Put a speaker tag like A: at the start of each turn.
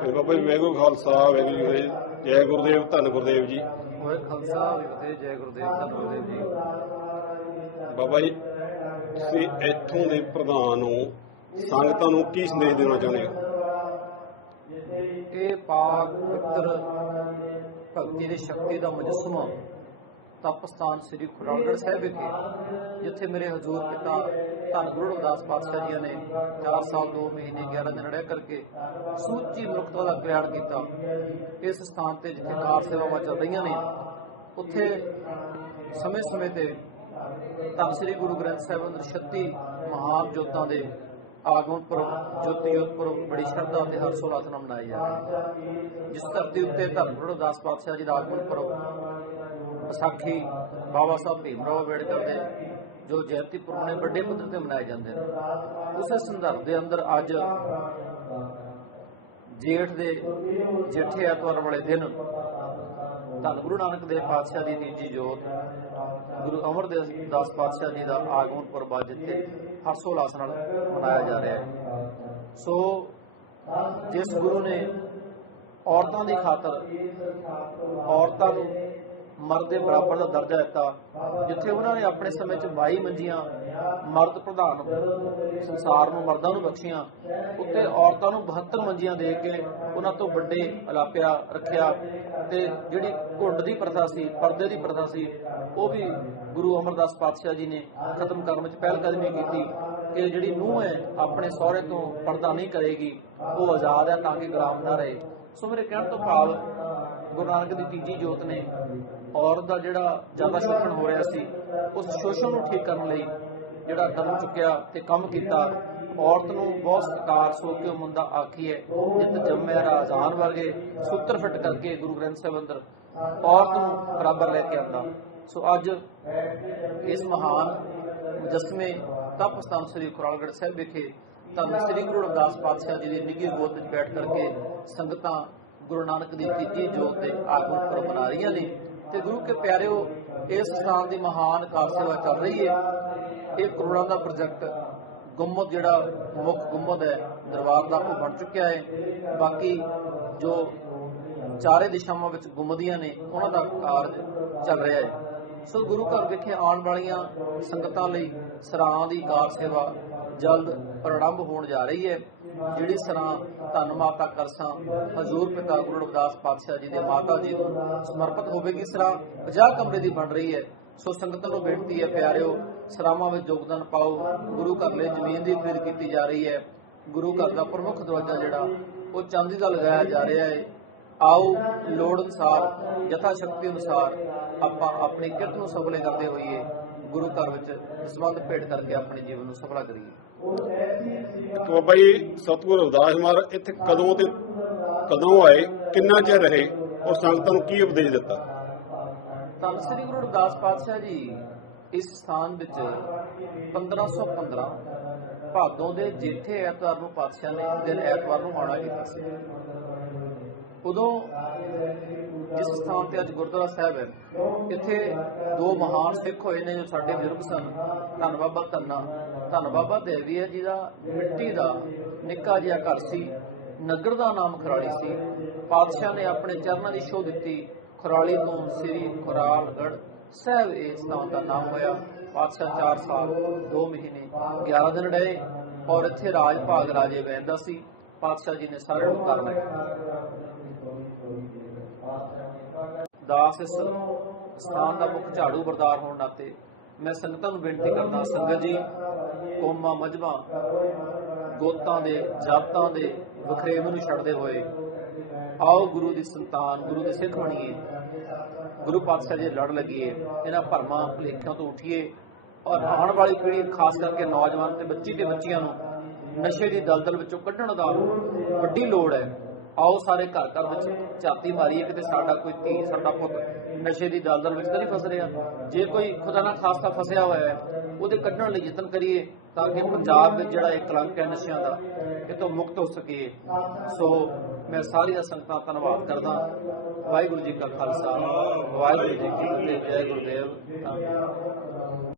A: ਤੇ ਬਾਬਾ ਜੀ ਵੈਗੂ ਖਾਲਸਾ ਵੈਗੂ ਜੀ। ਜੈ ਗੁਰਦੇਵ ਧੰਨ ਗੁਰਦੇਵ ਜੀ।
B: ਹੋਏ ਖਾਲਸਾ ਤੇ ਜੈ ਗੁਰਦੇਵ ਧੰਨ ਗੁਰਦੇਵ ਜੀ।
A: ਬਾਬਾ ਜੀ ਤੁਸੀਂ ਇੱਥੋਂ ਦੇ ਪ੍ਰਧਾਨ ਹੋ। ਸੰਗਤਾਂ ਨੂੰ ਕੀ ਸੰਦੇਸ਼ ਦੇਣਾ ਚਾਹੁੰਦੇ ਹੋ?
B: ਇਹ ਪਾਕ ਪਵਿੱਤਰ ਭਗਤੀ ਦੀ ਸ਼ਕਤੀ ਦਾ ਮੁਜਸਮਾ। ਤਪ ਸਥਾਨ ਸ੍ਰੀ ਖੁਰਾਲਗੜ੍ਹ ਸਾਹਿਬ ਵਿਖੇ, ਜਿੱਥੇ ਮੇਰੇ ਹਜ਼ੂਰ ਪਿਤਾ ਧੰਨ ਗੁਰੂ ਰਵਿਦਾਸ ਪਾਤਸ਼ਾਹ ਜੀ ਨੇ 4 ਸਾਲ 2 ਮਹੀਨੇ 11 ਦਿਨ ਰਹਿ ਕਰਕੇ ਸੂਚੀ ਮਨੁੱਖਤਾ ਦਾ ਕਲਿਆਣ ਕੀਤਾ। ਇਸ ਸਥਾਨ ਤੇ ਜਿੱਥੇ ਕਾਰ ਸੇਵਾਵਾਂ ਚੱਲ ਰਹੀਆਂ ਨੇ, ਉੱਥੇ ਸਮੇਂ-ਸਮੇਂ ਤੇ ਧੰਨ ਸ੍ਰੀ ਗੁਰੂ ਗ੍ਰੰਥ ਸਾਹਿਬ ਅੰਦਰ 36 ਮਹਾਨ ਜੋਤਾਂ ਦੇ ਆਗਮਨ ਪੁਰਬ, ਜੋਤੀ ਜੋਤ ਪੁਰਬ ਬੜੀ ਸ਼ਰਧਾ ਤੇ ਹਰਸ਼ ਉਲਾਸ ਨਾਲ ਮਨਾਏ ਜਾ ਰਹੇ ਹਨ ਜਿਸ ਧਰਤੀ ਉੱਤੇ ਧੰਨ ਗੁਰੂ ਰਵਿਦਾਸ ਪਾਤਸ਼ਾਹ ਜੀ ਦਾ ਆਗਮਨ ਪੁਰਬ ਵਿਸਾਖੀ, ਬਾਬਾ ਸਾਹਿਬ ਭੀਮ ਰਾਓ ਅੰਬੇਡਕਰ ਦੇ ਜੋ ਜਯੰਤੀ ਪੁਰਬ ਵੱਡੇ ਪੱਧਰ ਤੇ ਮਨਾਏ ਜਾਂਦੇ ਨੇ। ਉਸੇ ਸੰਦਰਭ ਦੇ ਅੰਦਰ ਅੱਜ ਜੇਠ ਦੇ ਜੇਠੇ ਐਤਵਾਰ ਵਾਲੇ ਦਿਨ ਧੰਨ ਗੁਰੂ ਨਾਨਕ ਦੇਵ ਪਾਤਸ਼ਾਹ ਦੀ ਤੀਜੀ ਜੋਤ, ਗੁਰੂ ਅਮਰਦਾਸ ਪਾਤਸ਼ਾਹ ਜੀ ਦਾ ਆਗਮਨ ਪੁਰਬ ਅੱਜ ਇੱਥੇ ਹਰਸ਼ੋਲਾਸ ਨਾਲ ਮਨਾਇਆ ਜਾ ਰਿਹਾ ਹੈ। ਸੋ ਜਿਸ ਗੁਰੂ ਨੇ ਔਰਤਾਂ ਦੀ ਖਾਤਰ ਔਰਤਾਂ ਨੂੰ ਮਰਦ ਦੇ ਬਰਾਬਰ ਦਾ ਦਰਜਾ ਦਿੱਤਾ। ਜਿੱਥੇ ਉਹਨਾਂ ਨੇ ਆਪਣੇ ਸਮੇਂ 'ਚ 22 ਮੰਜੀਆਂ ਮਰਦ ਪ੍ਰਧਾਨ ਸੰਸਾਰ ਨੂੰ ਮਰਦਾਂ ਨੂੰ ਬਖਸ਼ੀਆਂ ਉੱਤੇ ਔਰਤਾਂ ਨੂੰ 72 ਮੰਜੀਆਂ ਦੇ ਕੇ ਉਹਨਾਂ ਤੋਂ ਵੱਡੇ ਅਲਾਪਿਆ ਰੱਖਿਆ ਤੇ ਜਿਹੜੀ ਘੁੰਡ ਦੀ ਪ੍ਰਥਾ ਸੀ, ਪਰਦੇ ਦੀ ਪ੍ਰਥਾ ਸੀ, ਉਹ ਵੀ ਗੁਰੂ ਅਮਰਦਾਸ ਪਾਤਸ਼ਾਹ ਜੀ ਨੇ ਖਤਮ ਕਰਨ ਵਿੱਚ ਪਹਿਲ ਕਦਮੀ ਕੀਤੀ ਕਿ ਜਿਹੜੀ ਨੂੰਹ ਹੈ, ਆਪਣੇ ਸਹੁਰੇ ਤੋਂ ਪਰਦਾ ਨਹੀਂ ਕਰੇਗੀ, ਉਹ ਆਜ਼ਾਦ ਹੈ ਤਾਂ ਕਿ ਗੁਲਾਮ ਨਾ ਰਹੇ। ਸੋ ਮੇਰੇ ਕਹਿਣ ਤੋਂ ਭਾਵ ਗੁਰੂ ਨਾਨਕ ਦੀ ਤੀਜੀ ਜੋਤ ਨੇ ਔਰਤ ਦਾ ਜਿਹੜਾ ਜ਼ਿਆਦਾ ਸ਼ੋਸ਼ਣ ਹੋ ਰਿਹਾ ਸੀ, ਉਸ ਸ਼ੋਸ਼ਣ ਨੂੰ ਠੀਕ ਕਰਨ ਲਈ ਜਿਹੜਾ ਕਦਮ ਚੁੱਕਿਆ ਤੇ ਕੰਮ ਕੀਤਾ, ਔਰਤ ਨੂੰ ਬਹੁਤ ਸਤਿਕਾਰ ਸੋ ਕੇ ਮੁੰਡਾ ਆਖੀ ਹੈ ਜਿਤ ਜੰਮਿਆ ਰਾਜ਼ਾਨ ਵਰਗੇ ਸੂਤਰ ਫਿੱਟ ਕਰਕੇ ਗੁਰੂ ਗ੍ਰੰਥ ਸਾਹਿਬ ਅੰਦਰ ਔਰਤ ਨੂੰ ਬਰਾਬਰ ਲੈ ਕੇ ਆਂਦਾ। ਸੋ ਅੱਜ ਇਸ ਮਹਾਨ, ਜਸਮੇ ਤਪ ਸਥਾਨ ਸ੍ਰੀ ਖੁਰਾਲਗੜ੍ਹ ਸਾਹਿਬ ਵਿਖੇ ਧੰਨ ਸ੍ਰੀ ਗੁਰੂ ਰਵਿਦਾਸ ਪਾਤਸ਼ਾਹ ਜੀ ਦੀ ਨਿੱਘੀ ਗੋਦ ਵਿੱਚ ਬੈਠ ਕਰਕੇ ਸੰਗਤਾਂ ਗੁਰੂ ਨਾਨਕ ਦੀ ਤੀਜੀ ਜੋਤ ਦੇ ਆਗੂ ਬਣਾ ਰਹੀਆਂ ਨੇ। ਤੇ ਗੁਰੂ ਕੇ ਪਿਆਰਿਓ, ਇਸ ਸਥਾਨ ਦੀ ਮਹਾਨ ਕਾਰ ਸੇਵਾ ਚੱਲ ਰਹੀ ਹੈ ਇਹ ਕਰੋੜਾਂ ਦਾ ਪ੍ਰੋਜੈਕਟ ਗੁੰਮਦ ਜਿਹੜਾ ਮੁੱਖ ਗੁੰਮਦ ਹੈ, ਦਰਬਾਰ ਦਾ ਉਹ ਬਣ ਚੁੱਕਿਆ ਹੈ ਬਾਕੀ ਜੋ ਚਾਰੇ ਦਿਸ਼ਾਵਾਂ ਵਿੱਚ ਗੁੰਮਦੀਆਂ ਨੇ, ਉਹਨਾਂ ਦਾ ਕਾਰਜ ਚੱਲ ਰਿਹਾ ਹੈ ਸੋ ਗੁਰੂ ਘਰ ਵਿਖੇ ਆਉਣ ਵਾਲੀਆਂ ਸੰਗਤਾਂ ਲਈ ਸਰਾਂ ਦੀ ਕਾਰ ਸੇਵਾ ਜਲਦ ਪ੍ਰਾਰੰਭ ਹੋਣ ਜਾ ਰਹੀ ਹੈ। ਜਿਹੜੀ ਸਰਾਂ ਧੰਨ ਮਾਤਾ ਕਰਸਾਂ, ਹਜ਼ੂਰ ਪਿਤਾ ਗੁਰੂ ਰਵਿਦਾਸ ਪਾਤਸ਼ਾਹ ਜੀ ਦੇ ਮਾਤਾ ਜੀ ਨੂੰ ਸਮਰਪਿਤ ਹੋਵੇਗੀ ਸਰਾਂ 50 ਕਮਰੇ ਦੀ ਬਣ ਰਹੀ ਹੈ। ਸੋ ਸੰਗਤਾਂ ਨੂੰ ਬੇਨਤੀ ਹੈ, ਪਿਆਰਿਓ, ਸਰਾਵਾਂ ਵਿੱਚ ਯੋਗਦਾਨ ਪਾਓ। ਗੁਰੂ ਘਰ ਲਈ ਜ਼ਮੀਨ ਦੀ ਖਰੀਦ ਕੀਤੀ ਜਾ ਰਹੀ ਹੈ। ਗੁਰੂ ਘਰ ਦਾ ਪ੍ਰਮੁੱਖ ਦਰਵਾਜ਼ਾ ਜਿਹੜਾ, ਉਹ ਚਾਂਦੀ ਦਾ ਲਗਾਇਆ ਜਾ ਰਿਹਾ ਹੈ। ਆਓ, ਲੋੜ ਅਨੁਸਾਰ ਯਥਾ ਸ਼ਕਤੀ ਅਨੁਸਾਰ ਆਪਾਂ ਆਪਣੀ ਕਿਰਤ ਨੂੰ ਸਫਲੇ ਕਰਦੇ ਹੋਈਏ। ਗੁਰੂ ਘਰ ਵਿੱਚ ਦਸਵੰਧ ਭੇਟ ਕਰਕੇ ਆਪਣੇ ਜੀਵਨ ਨੂੰ ਸਫਲਾ ਕਰੀਏ।
A: ਤੇ ਜੀ ਸਤਿਗੁਰੂ ਰਵਿਦਾਸ ਮਹਾਰਾਜ ਇੱਥੇ ਕਦੋਂ ਤੇ ਕਦੋਂ ਆਏ ਕਿੰਨਾ ਚਿਰ ਰਹੇ ਔਰ ਸੰਗਤਾਂ ਨੂੰ ਕੀ ਉਪਦੇਸ਼ ਦਿੱਤਾ?
B: ਧੰਨ ਸ੍ਰੀ ਗੁਰੂ ਰਵਿਦਾਸ ਪਾਤਸ਼ਾਹ ਜੀ ਇਸ ਸਥਾਨ ਵਿੱਚ 1515 ਭਾਦੋਂ ਦੇ ਜੇਠੇ ਐਤਵਾਰ ਨੂੰ ਪਾਤਸ਼ਾਹ ਨੇ ਦਿਨ ਐਤਵਾਰ ਨੂੰ ਆਉਣਾ ਕੀਤਾ ਸੀ। ਉਦੋਂ ਜਿਸ ਸਥਾਨ ਤੇ ਅੱਜ ਗੁਰਦੁਆਰਾ ਸਾਹਿਬ ਹੈ, ਇੱਥੇ ਦੋ ਮਹਾਨ ਸਿੱਖ ਹੋਏ ਨੇ ਜੋ ਸਾਡੇ ਬਜ਼ੁਰਗ ਸਨ। ਧੰਨ ਬਾਬਾ ਧੰਨਾ। ਧੰਨ ਬਾਬਾ ਦੇਵੀ ਹੈ ਜਿਹਦਾ ਮਿੱਟੀ ਦਾ ਨਿੱਕਾ ਜਿਹਾ ਘਰ ਸੀ। ਨਗਰ ਦਾ ਨਾਮ ਖਰਾਲੀ ਸੀ। ਪਾਤਸ਼ਾਹ ਨੇ ਆਪਣੇ ਚਰਨਾਂ ਦੀ ਛੋਹ ਦਿੱਤੀ। ਖਰਾਲੀ ਤੋਂ ਸ੍ਰੀ ਖੁਰਾਲਗੜ੍ਹ ਸਾਹਿਬ ਇਸ ਸਥਾਨ ਦਾ ਨਾਮ ਹੋਇਆ। ਪਾਤਸ਼ਾਹ 4 ਸਾਲ 2 ਮਹੀਨੇ 11 ਦਿਨ ਰਹੇ ਔਰ ਇੱਥੇ ਰਾਜ ਭਾਗ ਰਾਜੇ ਬੈਠਦਾ ਸੀ। ਪਾਤਸ਼ਾਹ ਜੀ ਨੇ ਸਾਰਿਆਂ ਨੂੰ ਕਰ ਲਿਆ ਦਾਸ ਇਸ ਸਥਾਨ ਦਾ ਮੁੱਖ ਝਾੜੂ ਬਰਦਾਰ ਹੋਣ ਨਾਤੇ ਮੈਂ ਸੰਗਤਾਂ ਨੂੰ ਬੇਨਤੀ ਕਰਦਾ, ਸੰਗਤ ਜੀ, ਕੋਮਾ ਮਜਬਾ ਗੋਤਾਂ ਦੇ ਜਾਤਾਂ ਦੇ ਵਖਰੇਵੇਂ ਨੂੰ ਛੱਡਦੇ ਹੋਏ ਆਓ ਗੁਰੂ ਦੀ ਸੰਤਾਨ, ਗੁਰੂ ਦੇ ਸਿੱਖ ਬਣੀਏ। ਗੁਰੂ ਪਾਤਸ਼ਾਹ ਜੀ ਲੜ ਲੱਗੀਏ, ਇਹਨਾਂ ਭਰਮਾਂ, ਭੁਲੇਖਿਆਂ ਤੋਂ ਉਠੀਏ ਔਰ ਆਉਣ ਵਾਲੀ ਪੀੜ੍ਹੀ, ਖਾਸ ਕਰਕੇ ਨੌਜਵਾਨ ਤੇ ਬੱਚੀ ਤੇ ਬੱਚੀਆਂ ਨੂੰ ਨਸ਼ੇ ਦੀ ਦਲਦਲ ਵਿੱਚੋਂ ਕੱਢਣ ਦਾ ਵੱਡੀ ਲੋੜ ਹੈ। ਆਓ ਸਾਰੇ ਘਰ ਘਰ ਵਿੱਚ ਝਾਤੀ ਮਾਰੀਏ, ਕਿਤੇ ਸਾਡਾ ਕੋਈ ਧੀ, ਸਾਡਾ ਪੁੱਤ ਨਸ਼ੇ ਦੀ ਦਲਦਲ ਵਿੱਚ ਤਾਂ ਨਹੀਂ ਫਸ ਰਿਹਾ। ਜੇ ਕੋਈ ਖੁਦਾ ਨਾ ਖਾਸਤਾ ਫਸਿਆ ਹੋਇਆ ਹੈ, ਉਹਦੇ ਕੱਢਣ ਲਈ ਯਤਨ ਕਰੀਏ ਤਾਂ ਕਿ ਪੰਜਾਬ ਵਿੱਚ ਜਿਹੜਾ ਇਹ ਕਲੰਕ ਹੈ ਨਸ਼ਿਆਂ ਦਾ, ਇਹ ਤੋਂ ਮੁਕਤ ਹੋ ਸਕੀਏ। ਸੋ ਮੈਂ ਸਾਰੀਆਂ ਸੰਗਤਾਂ ਧੰਨਵਾਦ ਕਰਦਾ। ਵਾਹਿਗੁਰੂ ਜੀ ਕਾ ਖਾਲਸਾ, ਵਾਹਿਗੁਰੂ ਜੀ ਕੀ ਫਤਿਹ, ਜੈ ਗੁਰਦੇਵ। ਧੰਨਵਾਦ